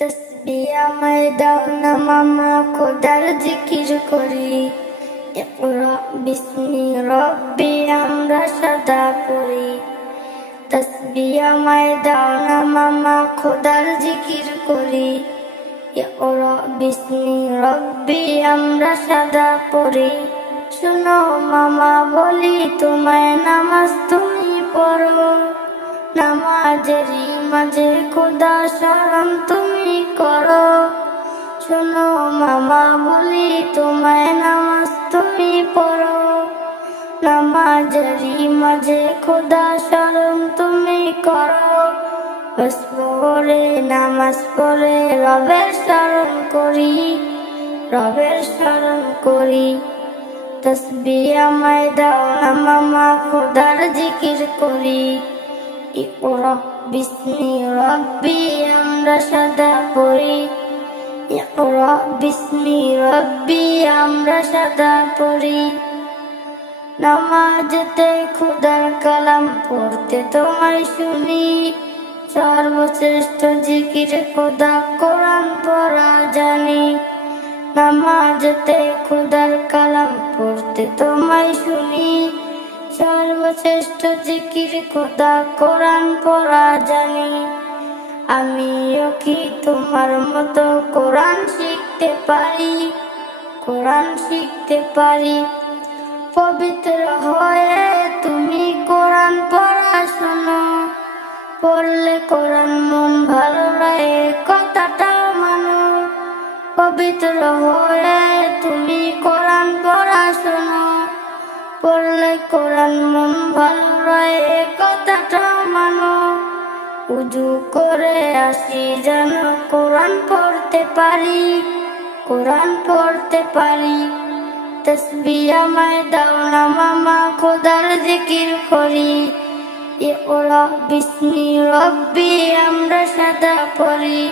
তসবিহ আমায় দাও না মামা, খোদার জিকির করি। ইকরা বিস্মি রব্বি আমরা সদা পড়ি। তসবিহ আমায় দাও না মামা, খোদার জিকির করি। ইকরা বিস্মি রব্বি আমরা সদা পড়ি। শুনো মামা বলি তোমায়, নামাজ তুমি পড়ো। নামাজেরই মাঝে খোদা স্মরণ তুমি করো। শোনো মামা বলি তোমায়, নামাজ তুমি পড়ো। নামাজেরই মাঝে খোদা স্মরণ তুমি করো। পড়ে নামাজ পড়ে রবের স্মরণ করি, রবের স্মরণ করি। তসবিহ আমায় দাও না মামা, খোদার জিকির করি। ইকরা বিস্মি রব্বি আমরা সদা পড়ি। ইকরা বিস্মি রব্বি আমরা সদা পড়ি। নামাজেতে খোদার কালাম পড়তে তোমায় শুনি। সর্বশ্রেষ্ঠ জিকির খোদা কোরআন পড়া জানি। নামাজেতে খোদার কালাম পড়তে তোমায় শুনি। সর্বশ্রেষ্ঠ জিকির খোদা কোরআন পড়া জানি। আমিও কি তোমার মতো কোরআন শিখতে পারি, কোরআন শিখতে পারি। পবিত্র হয়ে তুমি কোরআন পড়া শোনো। পড়লে কোরআন মন ভালো লাগে, কথাটা মানো। পবিত্র হয়ে তুমি কোরআন পড়া শোনো। পড়লে কোরআন মন ভালো লাগে, কথাটা মানো। উজু করে আসি যেন কোরআন পড়তে পারি, কোরআন পড়তে পারি। তসবিহ আমায় দাও না মামা, খোদার জিকির করি। ইকরা বিস্মি রব্বি আমরা সদা পড়ি।